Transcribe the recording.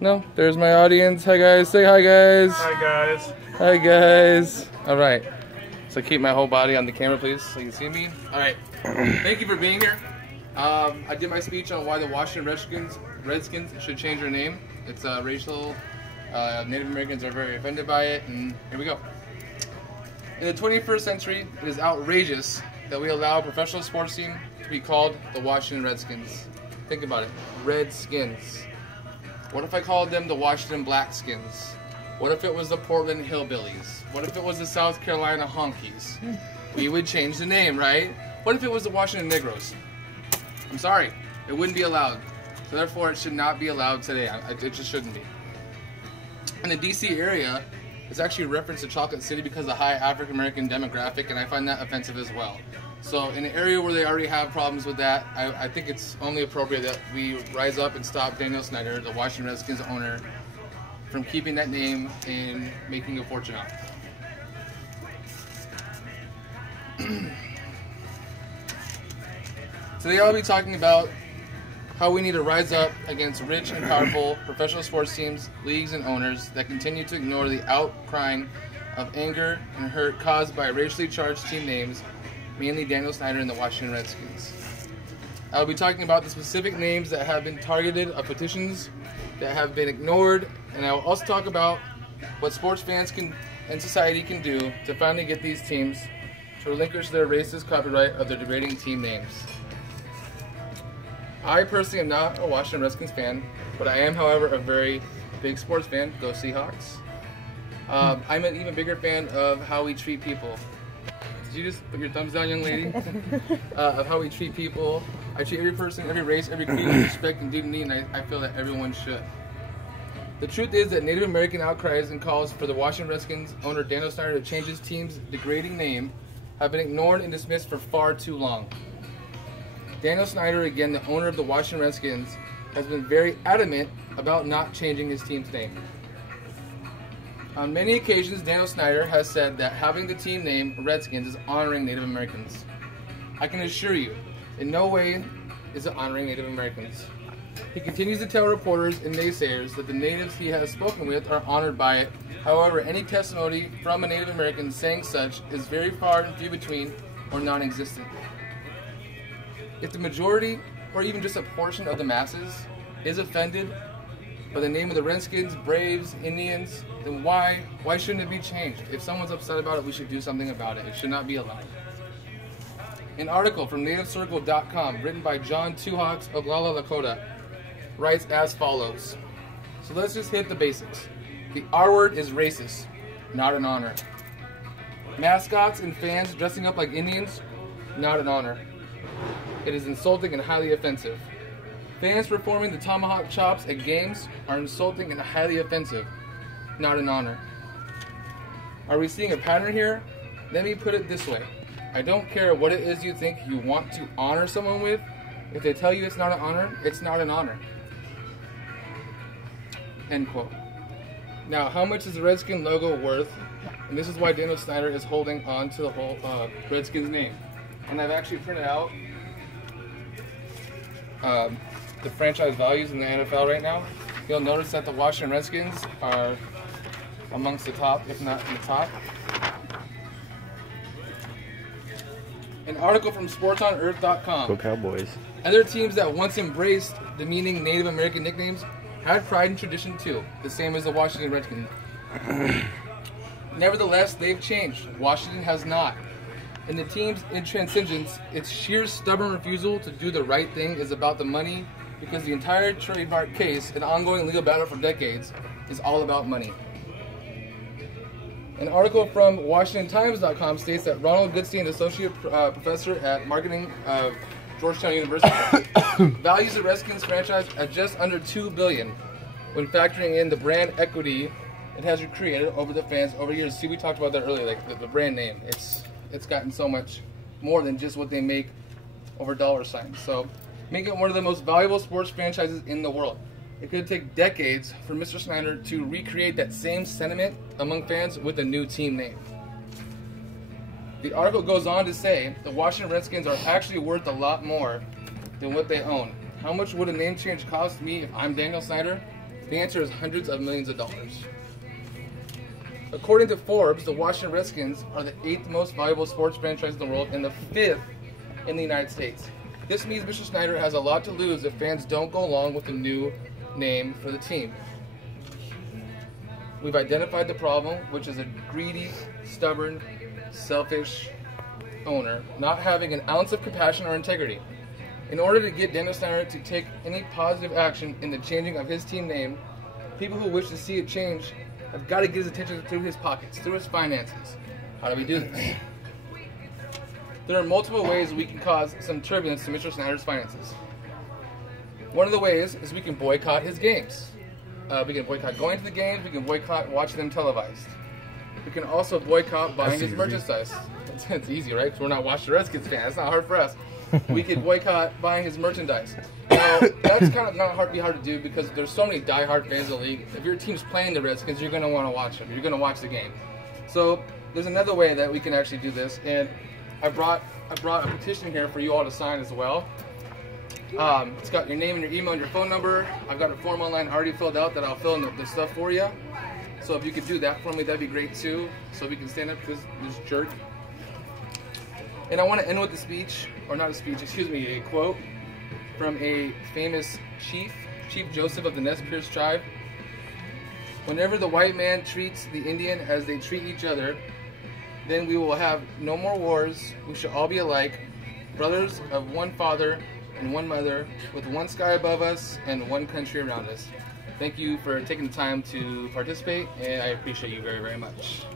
No, there's my audience. Hi guys, say hi guys. Hi guys. Hi guys. All right. So keep my whole body on the camera, please, so you can see me. All right. Thank you for being here. I did my speech on why the Washington Redskins should change their name. It's racial. Native Americans are very offended by it, and here we go. In the 21st century, it is outrageous that we allow a professional sports team to be called the Washington Redskins. Think about it. Redskins. What if I called them the Washington Blackskins? What if it was the Portland Hillbillies? What if it was the South Carolina Honkies? We would change the name, right? What if it was the Washington Negroes? I'm sorry, it wouldn't be allowed. So therefore, it should not be allowed today. It just shouldn't be. In the DC area, it's actually a reference to Chocolate City because of the high African American demographic, and I find that offensive as well. So in an area where they already have problems with that, I think it's only appropriate that we rise up and stop Daniel Snyder, the Washington Redskins owner, from keeping that name and making a fortune off. Today I'll be talking about how we need to rise up against rich and powerful professional sports teams, leagues, and owners that continue to ignore the outcrying of anger and hurt caused by racially charged team names, mainly Daniel Snyder and the Washington Redskins. I will be talking about the specific names that have been targeted of petitions that have been ignored, and I will also talk about what sports fans and society can do to finally get these teams to relinquish their racist copyright of their degrading team names. I personally am not a Washington Redskins fan, but I am, however, a very big sports fan. Go Seahawks. I'm an even bigger fan of how we treat people. Did you just put your thumbs down, young lady? Of how we treat people. I treat every person, every race, every creed with respect and dignity, and I feel that everyone should. The truth is that Native American outcries and calls for the Washington Redskins owner Daniel Snyder to change his team's degrading name have been ignored and dismissed for far too long. Daniel Snyder, again the owner of the Washington Redskins, has been very adamant about not changing his team's name. On many occasions, Daniel Snyder has said that having the team name Redskins is honoring Native Americans. I can assure you, in no way is it honoring Native Americans. He continues to tell reporters and naysayers that the natives he has spoken with are honored by it. However, any testimony from a Native American saying such is very far and few between or non-existent. If the majority, or even just a portion of the masses, is offended by the name of the Redskins, Braves, Indians, then why shouldn't it be changed? If someone's upset about it, we should do something about it. It should not be allowed. An article from NativeCircle.com written by John Tuhawks of Oglala, Lakota, writes as follows. So let's just hit the basics. The R word is racist, not an honor. Mascots and fans dressing up like Indians, not an honor. It is insulting and highly offensive. Fans performing the tomahawk chops at games are insulting and highly offensive, not an honor. Are we seeing a pattern here? Let me put it this way. I don't care what it is you think you want to honor someone with. If they tell you it's not an honor, it's not an honor. End quote. Now, how much is the Redskin logo worth? And this is why Daniel Snyder is holding on to the whole Redskins name. And I've actually printed out the franchise values in the NFL right now. You'll notice that the Washington Redskins are amongst the top, if not in the top. An article from SportsOnEarth.com. Go Cowboys. Other teams that once embraced the meaning Native American nicknames had pride and tradition too, the same as the Washington Redskins. Nevertheless, they've changed. Washington has not. In the team's intransigence, its sheer stubborn refusal to do the right thing is about the money, because the entire trademark case, an ongoing legal battle for decades, is all about money. An article from WashingtonTimes.com states that Ronald Goodstein, associate professor at marketing of Georgetown University, values the Redskins franchise at just under $2 billion when factoring in the brand equity it has created over the fans over years. See, we talked about that earlier, like the brand name. It's gotten so much more than just what they make over dollar signs. So, make it one of the most valuable sports franchises in the world. It could take decades for Mr. Snyder to recreate that same sentiment among fans with a new team name. The article goes on to say the Washington Redskins are actually worth a lot more than what they own. How much would a name change cost me if I'm Daniel Snyder? The answer is hundreds of millions of dollars. According to Forbes, the Washington Redskins are the 8th most valuable sports franchise in the world and the 5th in the United States. This means Mr. Snyder has a lot to lose if fans don't go along with the new name for the team. We've identified the problem, which is a greedy, stubborn, selfish owner not having an ounce of compassion or integrity. In order to get Daniel Snyder to take any positive action in the changing of his team name, people who wish to see it change have got to get his attention through his pockets, through his finances. How do we do this? There are multiple ways we can cause some turbulence to Mr. Snyder's finances. One of the ways is we can boycott his games. We can boycott going to the games, we can boycott watching them televised. We can also boycott buying his merchandise. It's easy, right? Because we're not Washington Redskins fans. It's not hard for us. We could boycott buying his merchandise. Now, that's kind of not hard to do because there's so many die-hard fans in the league. If your team's playing the Redskins, you're going to want to watch them. You're going to watch the game. So there's another way that we can actually do this, and I brought a petition here for you all to sign as well. It's got your name and your email and your phone number. I've got a form online already filled out that I'll fill in the stuff for you. So if you could do that for me, that'd be great too. So we can stand up to this jerk. And I want to end with a speech, or not a speech, excuse me, a quote from a famous Chief Joseph of the Nez Perce tribe. Whenever the white man treats the Indian as they treat each other, then we will have no more wars. We shall all be alike, brothers of one father and one mother, with one sky above us and one country around us. Thank you for taking the time to participate, and I appreciate you very, very much.